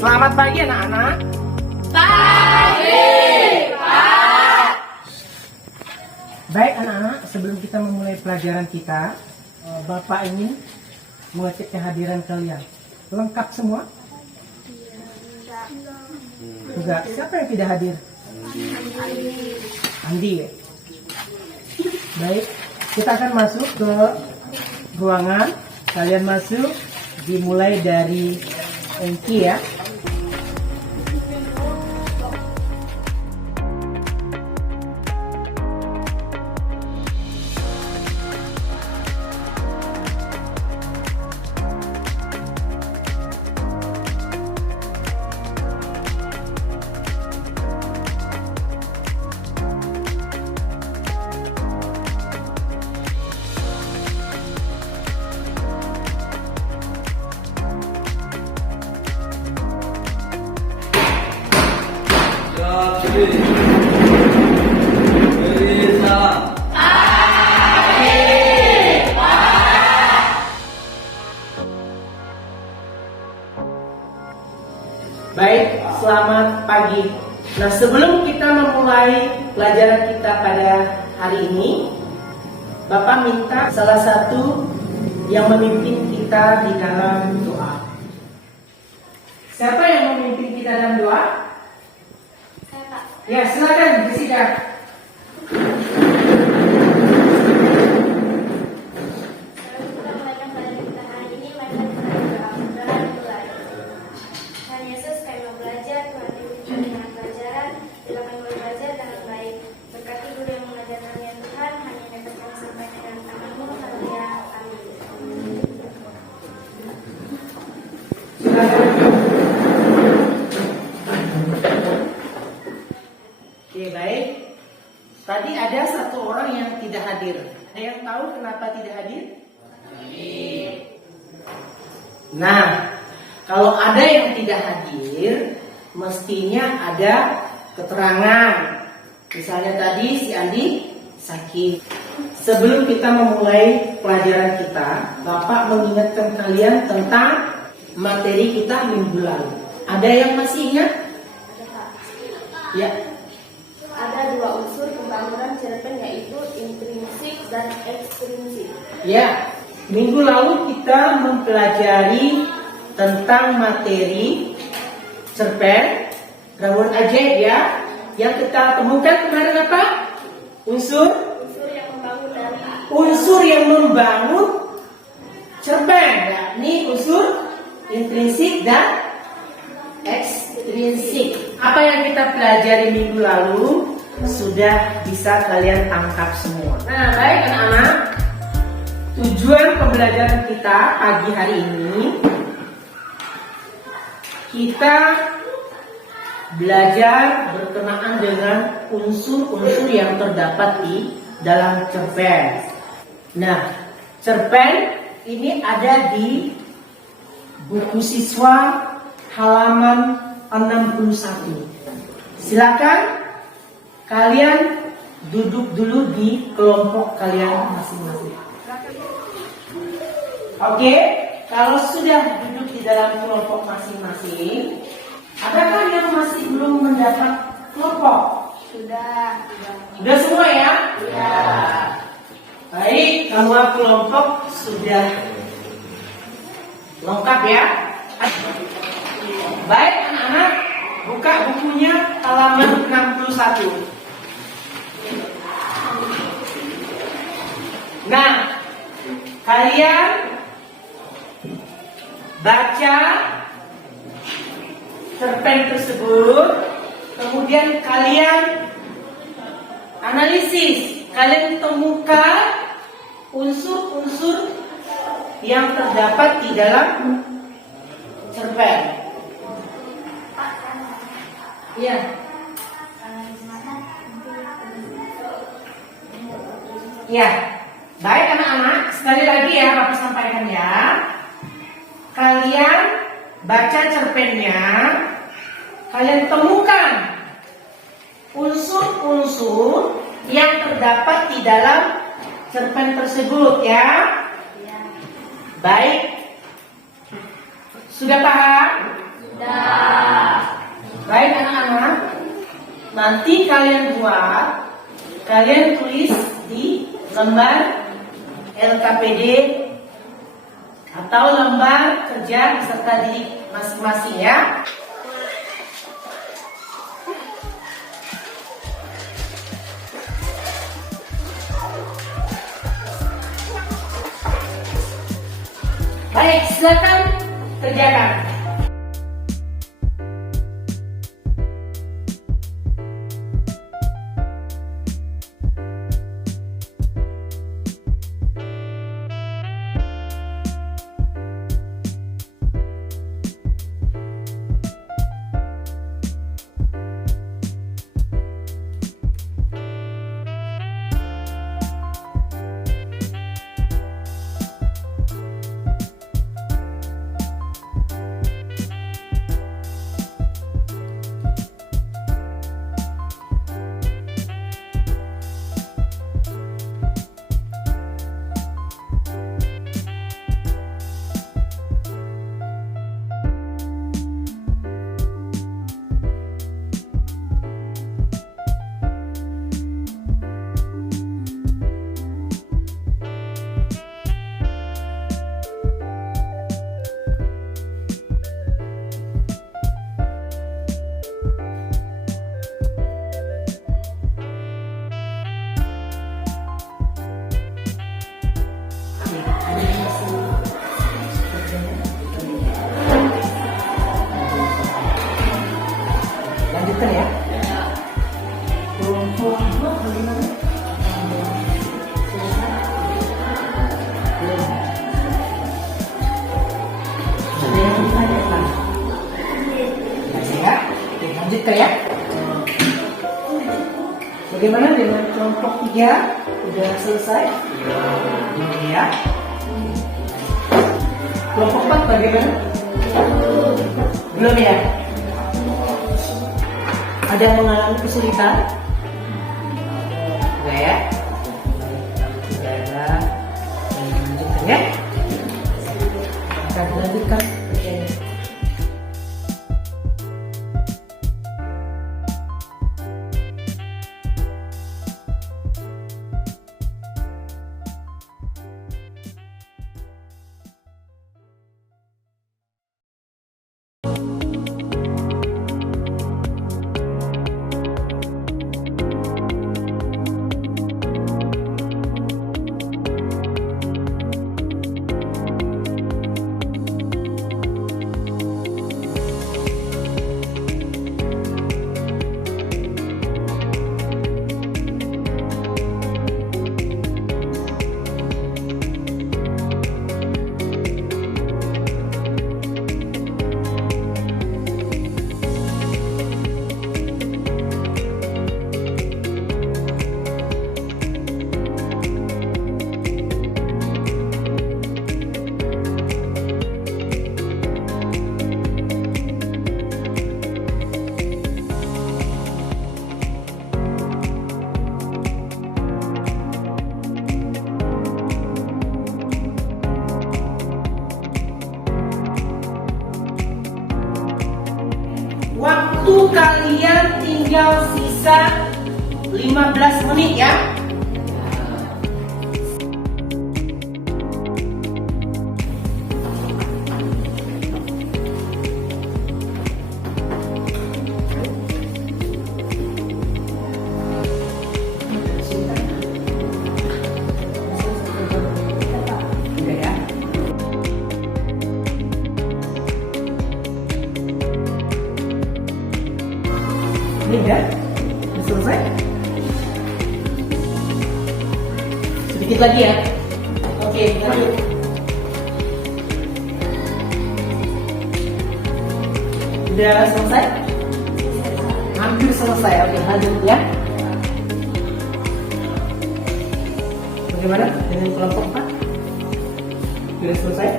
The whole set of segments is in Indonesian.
Selamat pagi anak-anak. Pagi, Pak. Baik anak-anak, sebelum kita memulai pelajaran kita, Bapak ingin mengecek kehadiran kalian. Lengkap semua? Enggak. Siapa yang tidak hadir? Andi ya? Baik, kita akan masuk ke ruangan. Kalian masuk, dimulai dari Engki ya. Baik, selamat pagi. Nah, sebelum kita memulai pelajaran kita pada hari ini, Bapak minta salah satu yang memimpin kita di dalam doa. Siapa yang memimpin kita dalam doa? Saya, Pak. Ya, silakan Jessica. Kita mulaikan pelajaran kita hari ini. Mari kita berdoa. Berdoa dimulai. Tuhan Yesus, kami mau belajar. Tuhan kita dengan pelajaran. Bila kami mau belajar dengan baik. Berkati guru yang mengajar kami ya Tuhan. Hanya dapat kami sampaikan dalam tangan-Mu. Haleluya. Amin. Oke, baik. Tadi ada satu orang yang tidak hadir. Ada yang tahu kenapa tidak hadir? Nah, kalau ada yang tidak hadir, mestinya ada keterangan. Misalnya tadi si Andi sakit. Sebelum kita memulai pelajaran kita, Bapak mengingatkan kalian tentang materi kita minggu lalu. Ada yang masih ingat? Ya. Ada dua unsur pembangunan cerpen, yaitu intrinsik dan ekstrinsik. Ya, minggu lalu kita mempelajari tentang materi cerpen, gabungan ajaib ya. Yang kita temukan kemarin apa? Unsur yang membangun cerpen, yakni unsur intrinsik dan ekstrinsik. Apa yang kita pelajari minggu lalu sudah bisa kalian tangkap semua. Nah, baik anak-anak. Tujuan pembelajaran kita pagi hari ini, kita belajar berkenaan dengan unsur-unsur yang terdapat di dalam cerpen. Nah, cerpen ini ada di buku siswa halaman 61. Silakan kalian duduk dulu di kelompok kalian masing-masing. Oke, kalau sudah duduk di dalam kelompok masing-masing, adakah yang masih belum mendapat kelompok? Sudah. Sudah semua ya? Ya. Baik, semua kelompok sudah lengkap ya? Baik anak-anak, buka bukunya halaman 61. Nah, kalian baca cerpen tersebut, kemudian kalian analisis, kalian temukan unsur-unsur yang terdapat di dalam cerpen. Iya. Ya, baik anak-anak, sekali lagi ya Bapak sampaikan ya. Kalian baca cerpennya, kalian temukan unsur-unsur yang terdapat di dalam cerpen tersebut ya. Baik, sudah paham? Baik anak-anak, nanti kalian buat, kalian tulis di lembar LKPD atau lembar kerja peserta didik masing-masing ya. Baik, silakan kerjakan. Lanjutkan ya. Kelompok bagaimana? Ada yang ditanyakan? Ya, lanjutkan ya. Bagaimana dengan kelompok 3? Sudah selesai? Ya. Kelompok 4 bagaimana? Belum ya? Ada yang mengalami kesulitan? Enggak ya? Tidak ada. Lanjutkan ya. Akan dilanjutkan. Waktu kalian tinggal sisa 15 menit ya. Udah ya. Ini udah selesai. Sedikit lagi ya. Oke, lanjut. Udah selesai? Hampir selesai. Oke, lanjut ya. Bagaimana dengan kelompok 4? Sudah selesai?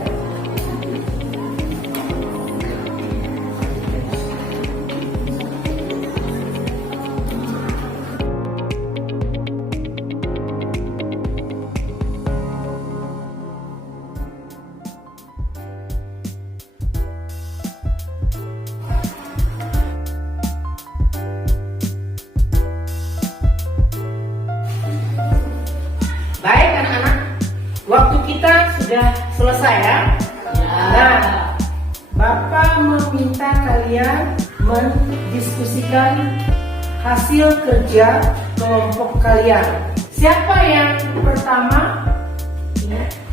ya? Nah, Bapak meminta kalian mendiskusikan hasil kerja kelompok kalian. Siapa yang pertama?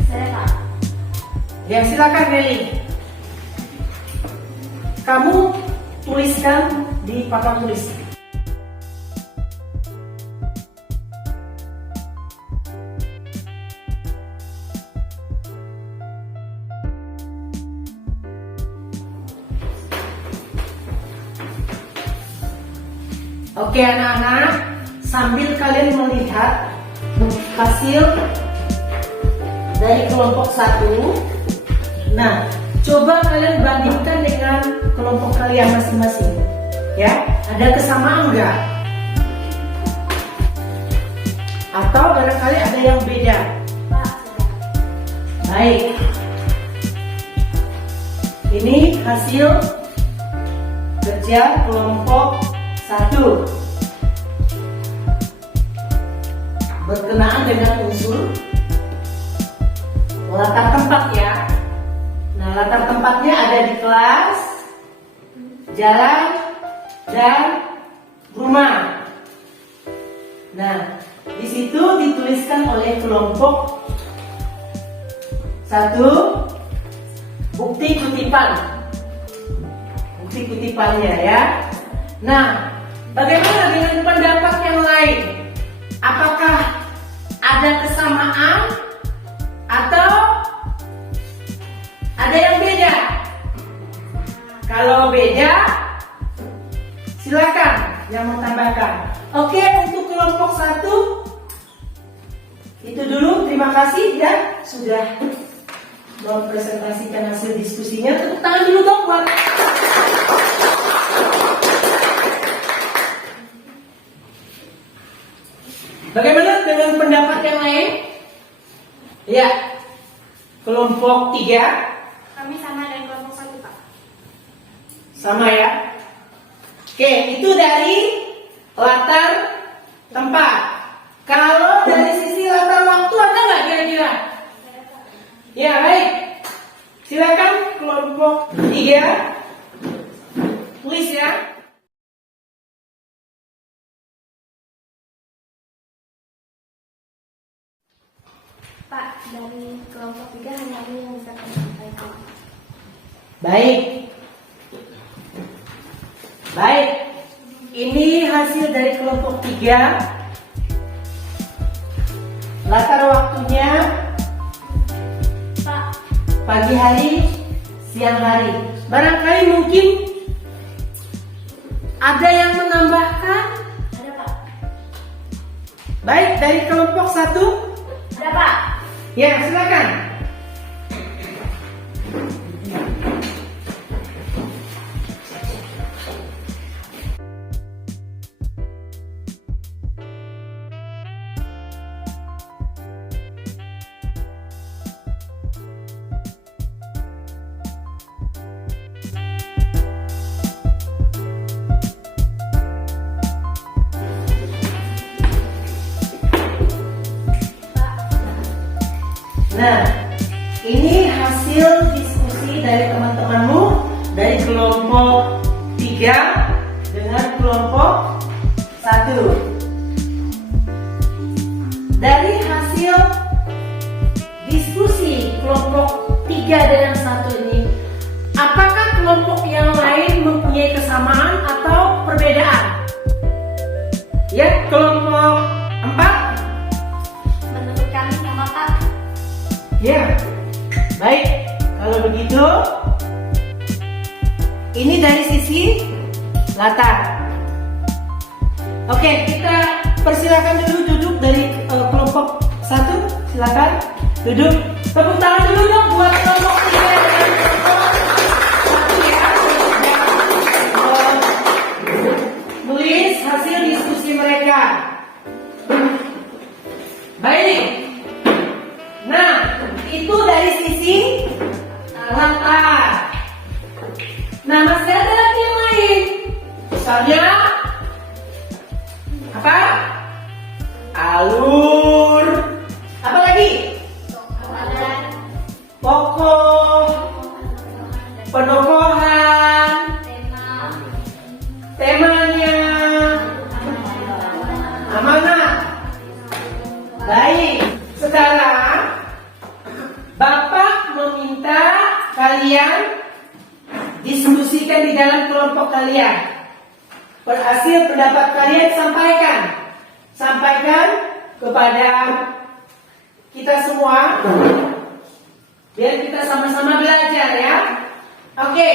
Saya Pak. Ya, silakan Meli. Kamu tuliskan di papan tulis. Oke anak-anak, sambil kalian melihat hasil dari kelompok 1. Nah, coba kalian bandingkan dengan kelompok kalian masing-masing. Ya, ada kesamaan enggak? Atau barangkali ada yang beda? Pak. Baik. Ini hasil kerja kelompok 1 berkenaan dengan unsur latar tempat ya. Nah, latar tempatnya ada di kelas, jalan, dan rumah. Nah, di situ dituliskan oleh kelompok 1 bukti kutipan. Bukti kutipannya ya. Nah, bagaimana dengan pendapat yang lain? Apakah ada kesamaan atau ada yang beda? Kalau beda, silakan yang mau tambahkan. Oke, untuk kelompok 1 itu dulu. Terima kasih ya sudah mempresentasikan hasil diskusinya. Tepuk tangan dulu dong buat. Bagaimana dengan pendapat yang lain? Ya, kelompok 3 Kami sama dengan kelompok 1 Pak. sama ya. Oke, itu dari latar tempat. Kalau dari sisi latar waktu ada nggak kira-kira? Ya, baik. Silakan kelompok 3 tulis ya. Pak, dari kelompok 3 hanya ini yang bisa kami sampaikan. Baik. Baik. Ini hasil dari kelompok 3. Latar waktunya Pak, pagi hari, siang hari. Barangkali mungkin ada yang menambahkan. ada Pak. Baik, dari kelompok 1. Ada Pak. Ya, silakan. Nah, ini hasil diskusi dari teman-temanmu dari kelompok 3 dengan kelompok 1. Dari hasil diskusi kelompok 3 dengan 1 ini, apakah kelompok yang lain mempunyai kesamaan atau perbedaan? Ya, kelompok 4. Menurut kami sama Pak. Ya, baik. Kalau begitu, ini dari sisi latar. Oke, kita persilakan dulu duduk dari kelompok 1. Silakan duduk. Tepuk tangan dulu dong buat kelompok 3 dan kelompok 1 ya. Tulis hasil diskusi mereka. Baik. Nah, itu dari sisi latar. Nah, masih ada lagi yang lain. Misalnya apa? Alur. Apa lagi? pokok, penokohan, temanya, amanah. Baik, sekarang Bapak meminta kalian diskusikan di dalam kelompok kalian. Hasil pendapat kalian sampaikan kepada kita semua, biar kita sama-sama belajar ya. Oke.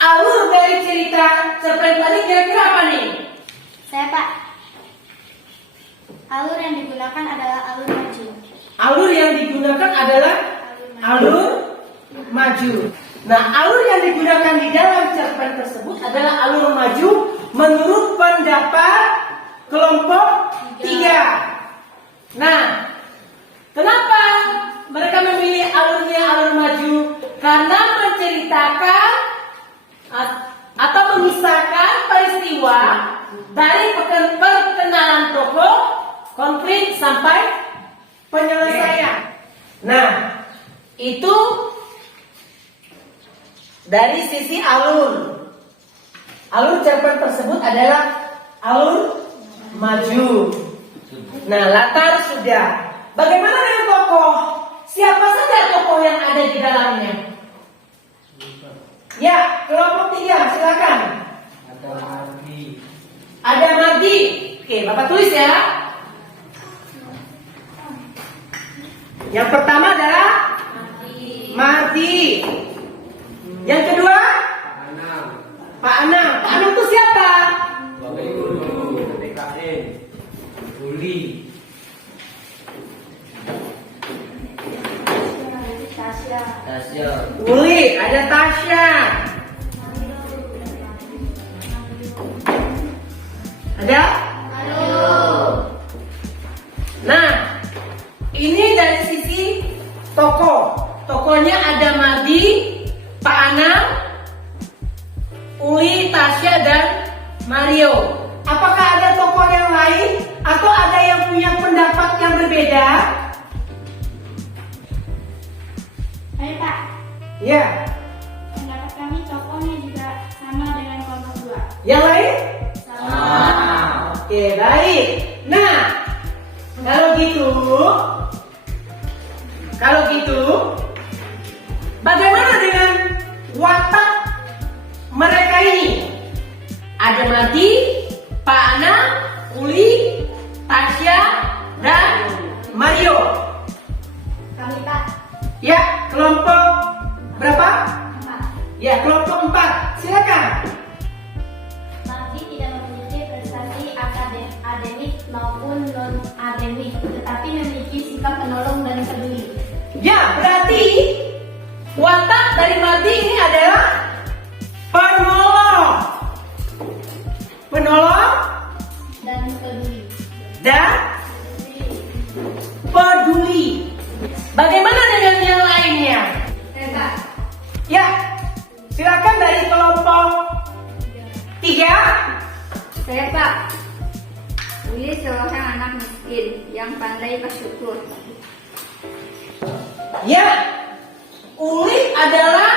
Alur dari cerita cerpen tadi kira-kira apa nih? Saya Pak. Alur yang digunakan adalah alur maju. Alur yang digunakan adalah alur maju. Nah, alur yang digunakan di dalam cerpen tersebut adalah alur maju menurut pendapat kelompok 3. Nah, kenapa mereka memilih alurnya alur maju? Karena menceritakan atau memisahkan peristiwa dari perkenalan tokoh, konflik sampai penyelesaian. Nah, itu dari sisi alur. Alur cerpen tersebut adalah alur maju. Nah, latar sudah. Bagaimana dengan tokoh? Siapa saja tokoh yang ada di dalamnya? Ya, kelompok 3, silakan. Ada Mardi. Oke, Bapak tulis ya. Yang pertama adalah Mardi. Yang kedua Pak Anam. Pak Anam itu siapa? Bapak Guru PTKN Uli. Tasya. Uli, ada Tasya. Ada? Nah, ini dari sisi tokoh. Tokohnya ada Mardi, Pak Anam, Uli, Tasya, dan Mario. Apakah ada tokoh yang lain atau ada yang punya pendapat yang berbeda? Baik Pak. Ya. Pendapat kami tokohnya juga sama dengan kelompok 2. Yang lain? Sama. Oke, baik. Nah, kalau gitu, bagaimana dengan watak mereka ini? Ada Mardi, Pak Ana, Uli, Tasya, dan Mario. Kami Pak. Ya, kelompok berapa? 4. Ya, kelompok 4. Silakan. Mardi tidak memiliki prestasi akademik maupun non-akademik, tetapi memiliki sikap penolong dan peduli. Ya, berarti watak dari Mardi ini adalah penolong Dan peduli. dan peduli. Bagaimana dengan yang lainnya? Pak. Ya, silakan dari kelompok 3. Saya Pak. Uli seorang anak miskin yang pandai bersyukur. Ya, Uli adalah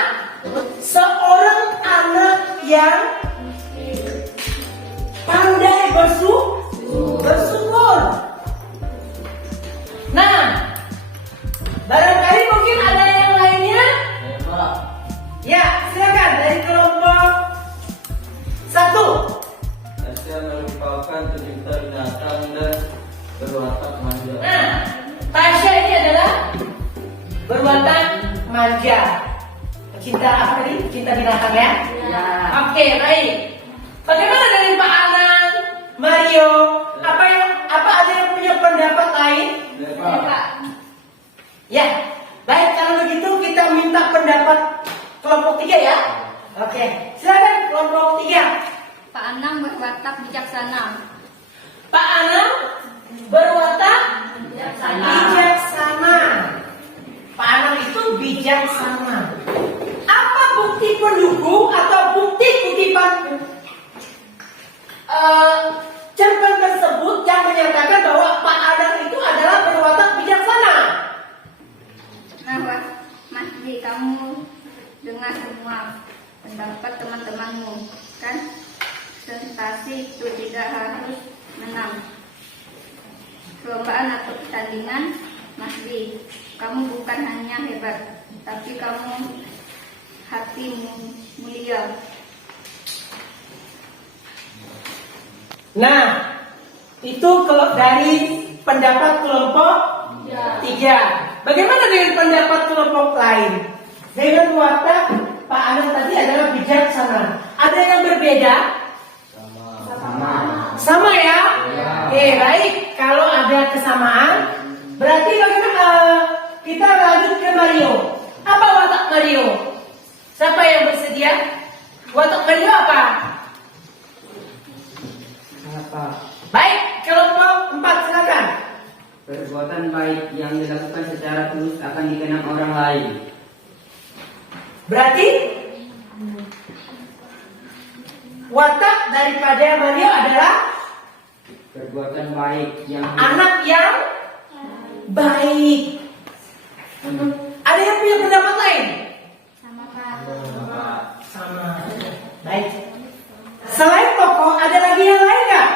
seorang anak yang pandai bersyukur. Nah, barangkali mungkin ada yang lainnya. Ya, silakan dari kelompok 1. Tasya merupakan pecinta binatang dan berwatak manja. Nah, Tasya ini adalah berwatak manja. Pecinta apa tadi? Pecinta binatang ya? Ya. Oke, baik. Bagaimana dari Pak Anang, Mario? Apa ada yang punya pendapat lain? Pak. Ya, baik, kalau begitu kita minta pendapat kelompok 3 ya. Oke, silakan kelompok 3. Pak Anang berwatak bijaksana. Pak Anang berwatak bijaksana. Pak Anang itu bijaksana. Apa bukti pendukung atau bukti kutipan cerpen tersebut yang menyatakan bahwa Pak Anang itu adalah berwatak bijaksana? Nah, Masdi, kamu dengar semua pendapat teman-temanmu, kan? Prestasi itu tidak harus menang perlombaan atau pertandingan. Masdi, kamu bukan hanya hebat, tapi kamu hatimu mulia. Nah, itu kalau dari pendapat kelompok 3. Bagaimana dengan pendapat kelompok lain? Dengan watak Pak Anang tadi adalah bijaksana. Ada yang berbeda? Sama ya? Oke, baik. Kalau ada kesamaan, berarti bagaimana kita lanjut ke Mario. Apa watak Mario? Siapa yang bersedia? Watak Mario apa? Baik, kelompok 4 silakan. Perbuatan baik yang dilakukan secara tulus akan dikenang orang lain. Berarti watak daripada Mario adalah Perbuatan baik yang anak yang baik. Ada yang punya pendapat lain? Sama Pak. Sama. Baik. Selain tokoh, ada lagi yang lain nggak?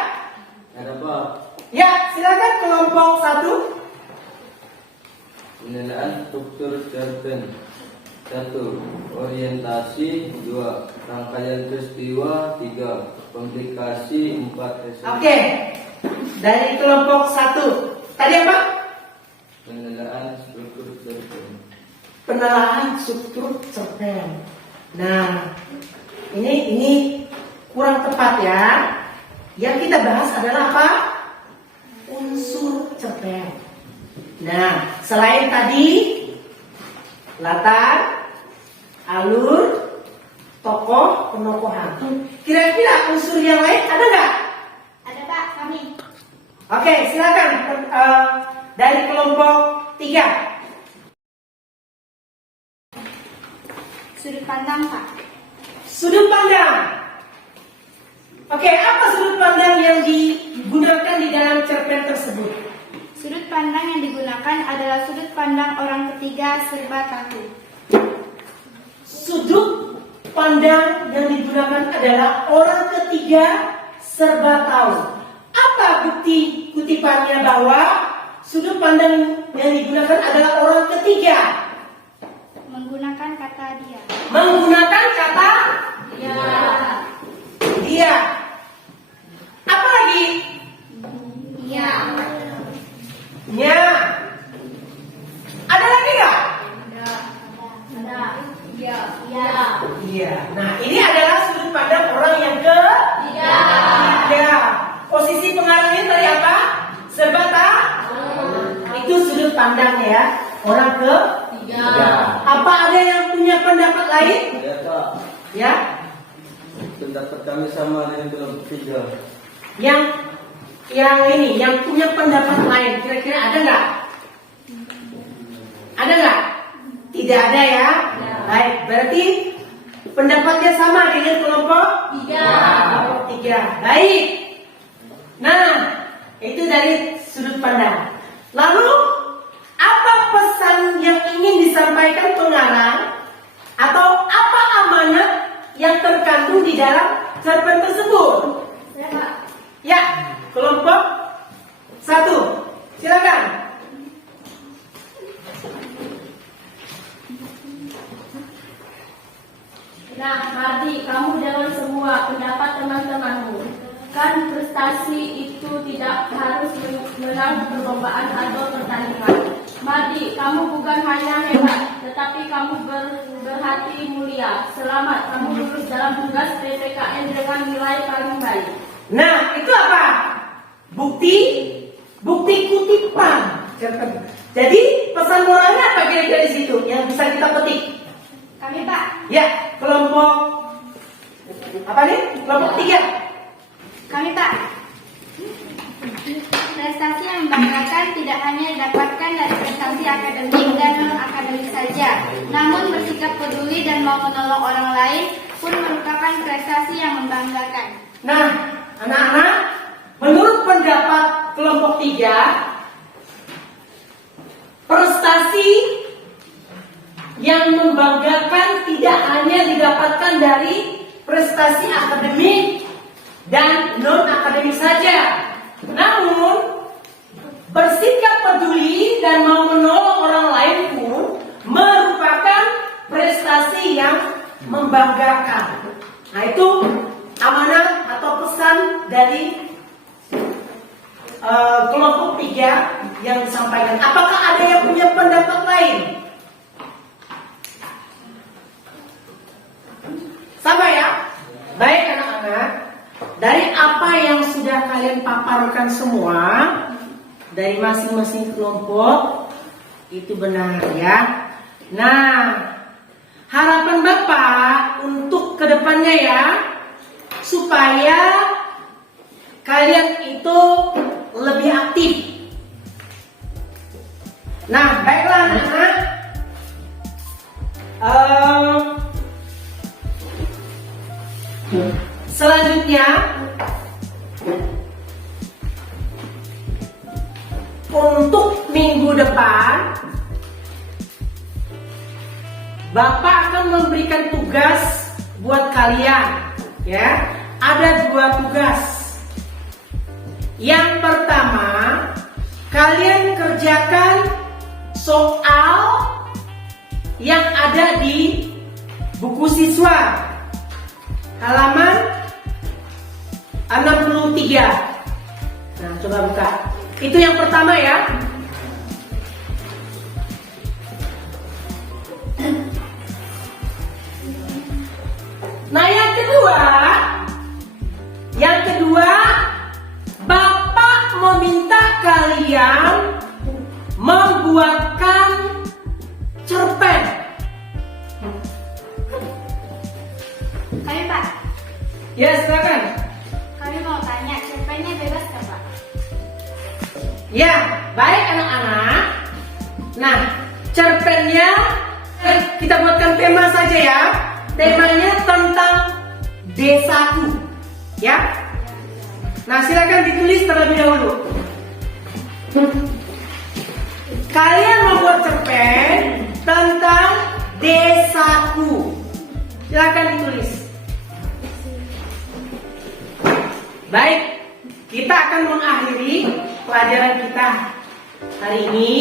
Ada Pak. Ya, silakan kelompok 1. Penilaian struktur cerpen. 1. Orientasi. 2. Rangkaian peristiwa. 3. Komplikasi. 4. Resolusi. Oke. Dari kelompok 1. Tadi apa? Penilaian struktur cerpen. Penilaian struktur cerpen. Nah, ini kurang tepat ya. Yang kita bahas adalah apa? Unsur cerpen. Nah, selain tadi latar, alur, tokoh, penokohan, kira-kira unsur yang lain ada nggak? Ada Pak, kami. Oke, silakan dari kelompok 3. Sudut pandang, Pak. Sudut pandang. Oke, apa sudut pandang yang digunakan di dalam cerpen tersebut? Sudut pandang yang digunakan adalah sudut pandang orang ketiga serba tahu. Sudut pandang yang digunakan adalah orang ketiga serba tahu. Apa bukti kutipannya bahwa sudut pandang yang digunakan adalah orang ketiga? Menggunakan kata dia. Menggunakan kata dia. Apa lagi? Iya. Nya. Ada lagi nggak? Ada. Iya. Iya. Nah, ini adalah sudut pandang orang yang ketiga. Posisi pengarangnya tadi apa? Serba tahu. Itu sudut pandang ya, orang ketiga. Apa ada yang punya pendapat lain? Ya Pak. Ya, Pendapat kami sama dengan kelompok 3. yang punya pendapat lain, kira-kira ada nggak? Ada nggak? Tidak ada ya. Baik, berarti pendapatnya sama dengan kelompok 3. Baik. Nah, itu dari sudut pandang. Lalu, apa pesan yang ingin disampaikan pengarang atau apa amanat yang terkandung di dalam cerpen tersebut? Ya, kelompok 1. Silakan. Nah, Mardi, kamu dengar semua pendapat teman-temanmu. Kan prestasi itu tidak harus menang perlombaan atau pertandingan. Mardi, kamu bukan hanya hebat, tetapi kamu berhati mulia. Selamat, kamu lulus dalam tugas PPKN dengan nilai paling baik. Nah, itu apa? Bukti kutipan. Jadi pesan moralnya apa kira-kira di situ yang bisa kita petik? Kami, Pak. Ya, kelompok apa nih? Kelompok 3. Kami, Pak. Prestasi yang membanggakan tidak hanya didapatkan dari prestasi akademik dan non-akademik saja, namun bersikap peduli dan mau menolong orang lain pun merupakan prestasi yang membanggakan. Nah, anak-anak, menurut pendapat kelompok 3, prestasi yang membanggakan tidak hanya didapatkan dari prestasi akademik dan non-akademik saja, namun bersikap peduli dan mau menolong orang lain pun merupakan prestasi yang membanggakan. Nah, itu amanah atau pesan dari kelompok 3 yang disampaikan. Apakah ada yang punya pendapat lain? Sama ya? Baik anak-anak, dari apa yang sudah kalian paparkan semua dari masing-masing kelompok itu benar ya. Nah, harapan Bapak untuk kedepannya ya, supaya kalian itu lebih aktif. Nah, baiklah anak-anak. Selanjutnya, untuk minggu depan, Bapak akan memberikan tugas buat kalian, ya. Ada 2 tugas. Yang pertama, kalian kerjakan soal yang ada di buku siswa halaman 63. Nah, coba buka. Itu yang pertama ya. Nah, yang kedua, Bapak meminta kalian membuatkan cerpen. Kami Pak, Ya, silakan. kami mau tanya, cerpennya bebas nggak Pak? Ya, baik anak-anak. Nah, cerpennya kita buatkan tema saja ya. Temanya tentang desaku, ya. Nah, silakan ditulis terlebih dahulu. Kalian membuat cerpen tentang desaku. Silakan ditulis. Baik, kita akan mengakhiri pelajaran kita hari ini.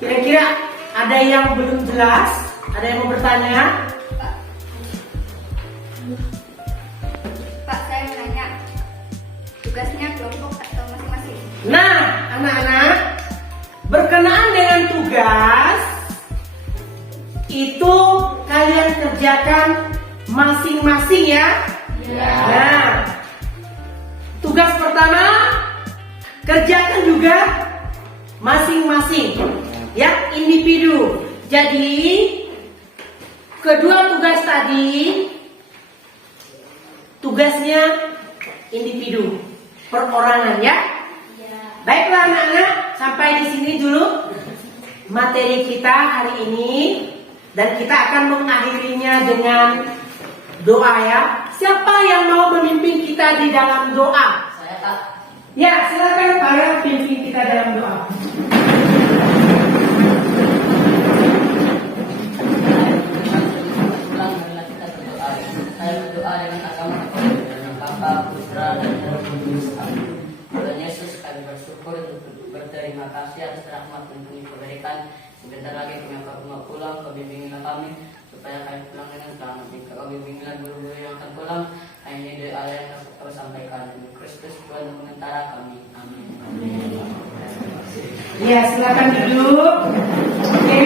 Kira-kira ada yang belum jelas? Ada yang mau bertanya? Pak, saya mau nanya, tugasnya kelompok atau masing-masing? Nah, anak-anak, berkenaan dengan tugas itu kalian kerjakan masing-masing ya. Nah, tugas pertama kerjakan juga masing-masing ya, individu. Jadi kedua tugas tadi tugasnya individu, perorangan ya. Baiklah anak-anak, sampai di sini dulu materi kita hari ini, dan kita akan mengakhirinya dengan doa ya. Siapa yang mau memimpin kita di dalam doa? Saya Kak. Ya, silakan kalian pimpin kita dalam doa. Saya berdoa dengan agama dengan Bapa, Putra, dan Roh Kudus. Amin. Tuhan Yesus, kami bersyukur untuk berterima kasih atas rahmat yang kami berikan. Sebentar lagi kami akan mau pulang, kau bimbinglah kami supaya kami pulang dengan selamat. Jika kau bimbinglah guru-guru yang akan pulang, hanya ini doa yang kau sampaikan. Kristus Tuhan mengantar kami. Amin. Ya, silakan duduk. Oke,